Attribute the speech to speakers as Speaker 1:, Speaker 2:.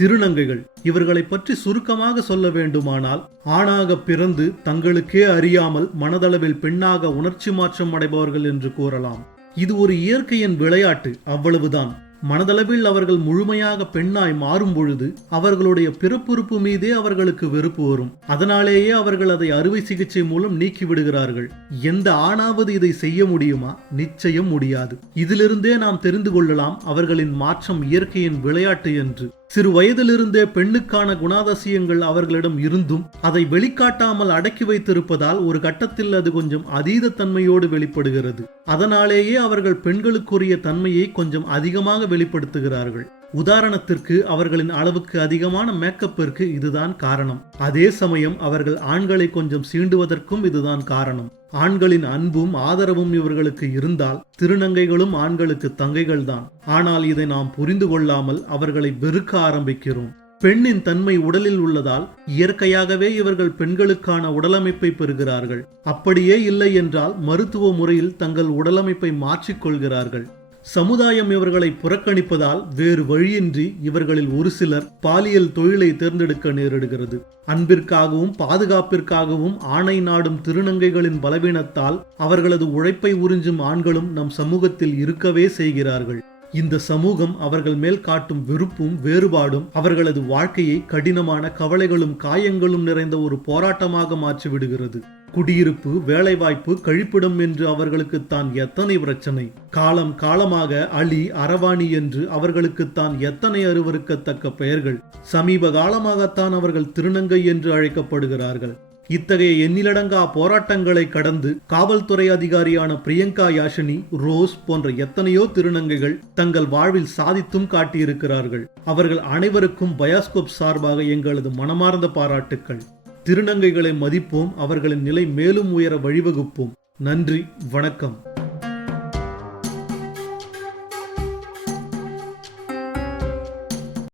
Speaker 1: திருநங்கைகள். இவர்களை பற்றி சுருக்கமாக சொல்ல வேண்டுமானால் ஆணாக பிறந்து தங்களுக்கே அறியாமல் மனதளவில் பெண்ணாக உணர்ச்சி மாற்றம் அடைபவர்கள் என்று கூறலாம். இது ஒரு இயற்கையின் விளையாட்டு அவ்வளவுதான். மனதளவில் அவர்கள் முழுமையாக பெண்ணாய் மாறும் பொழுது அவர்களுடைய பிறப்புறுப்பு மீதே அவர்களுக்கு வெறுப்பு வரும். அதனாலேயே அவர்கள் அதை அறுவை சிகிச்சை மூலம் நீக்கிவிடுகிறார்கள். எந்த ஆணாவது இதை செய்ய முடியுமா? நிச்சயம் முடியாது. இதிலிருந்தே நாம் தெரிந்து கொள்ளலாம் அவர்களின் மாற்றம் இயற்கையின் விளையாட்டு என்று. சிறு வயதிலிருந்தே பெண்ணுக்கான குணாதசியங்கள் அவர்களிடம் இருந்தும் அதை வெளிக்காட்டாமல் அடக்கி வைத்திருப்பதால் ஒரு கட்டத்தில் அது கொஞ்சம் அதீத தன்மையோடு வெளிப்படுகிறது. அதனாலேயே அவர்கள் பெண்களுக்குரிய தன்மையை கொஞ்சம் அதிகமாக வெளிப்படுத்துகிறார்கள். உதாரணத்திற்கு அவர்களின் அளவுக்கு அதிகமான மேக்கப்பிற்கு இதுதான் காரணம். அதே சமயம் அவர்கள் ஆண்களை கொஞ்சம் சீண்டுவதற்கும் இதுதான் காரணம். ஆண்களின் அன்பும் ஆதரவும் இவர்களுக்கு இருந்தால் திருநங்கைகளும் ஆண்களுக்கு தங்கைகள்தான். ஆனால் இதை நாம் புரிந்து கொள்ளாமல் அவர்களை வெறுக்க ஆரம்பிக்கிறோம். பெண்ணின் தன்மை உடலில் உள்ளதால் இயற்கையாகவே இவர்கள் பெண்களுக்கான உடலமைப்பை பெறுகிறார்கள். அப்படியே இல்லை என்றால் மருத்துவ முறையில் தங்கள் உடலமைப்பை மாற்றிக்கொள்கிறார்கள் சமுதாயம் இவர்களை புறக்கணிப்பதால் வேறு வழியின்றி இவர்களில் ஒரு சிலர் பாலியல் தொழிலை தேர்ந்தெடுக்க நேரிடுகிறது. அன்பிற்காகவும் பாதுகாப்பிற்காகவும் ஆணை நாடும் திருநங்கைகளின் பலவீனத்தால் அவர்களது உழைப்பை உறிஞ்சும் ஆண்களும் நம் சமூகத்தில் இருக்கவே செய்கிறார்கள். இந்த சமூகம் அவர்கள் மேல் காட்டும் வெறுப்பும் வேறுபாடும் அவர்களது வாழ்க்கையை கடினமான கவலைகளும் காயங்களும் நிறைந்த ஒரு போராட்டமாக மாற்றிவிடுகிறது குடியிருப்பு வேலைவாய்ப்பு கழிப்பிடம் என்று அவர்களுக்கு தான் எத்தனை பிரச்சனை. காலம் காலமாக அலி அரவாணி என்று அவர்களுக்கு தான் எத்தனை அருவருக்கத்தக்க பெயர்கள். சமீப காலமாகத்தான் அவர்கள் திருநங்கை என்று அழைக்கப்படுகிறார்கள். இத்தகைய எண்ணிலடங்கா போராட்டங்களை கடந்து காவல்துறை அதிகாரியான பிரியங்கா யாஷினி ரோஸ் போன்ற எத்தனையோ திருநங்கைகள் தங்கள் வாழ்வில் சாதித்தும் காட்டியிருக்கிறார்கள். அவர்கள் அனைவருக்கும் பயாஸ்கோப் சார்பாக எங்களது மனமார்ந்த பாராட்டுக்கள். திருநங்கைகளை மதிப்போம் அவர்களின் நிலை மேலும் உயர வழிவகுப்போம். நன்றி வணக்கம்.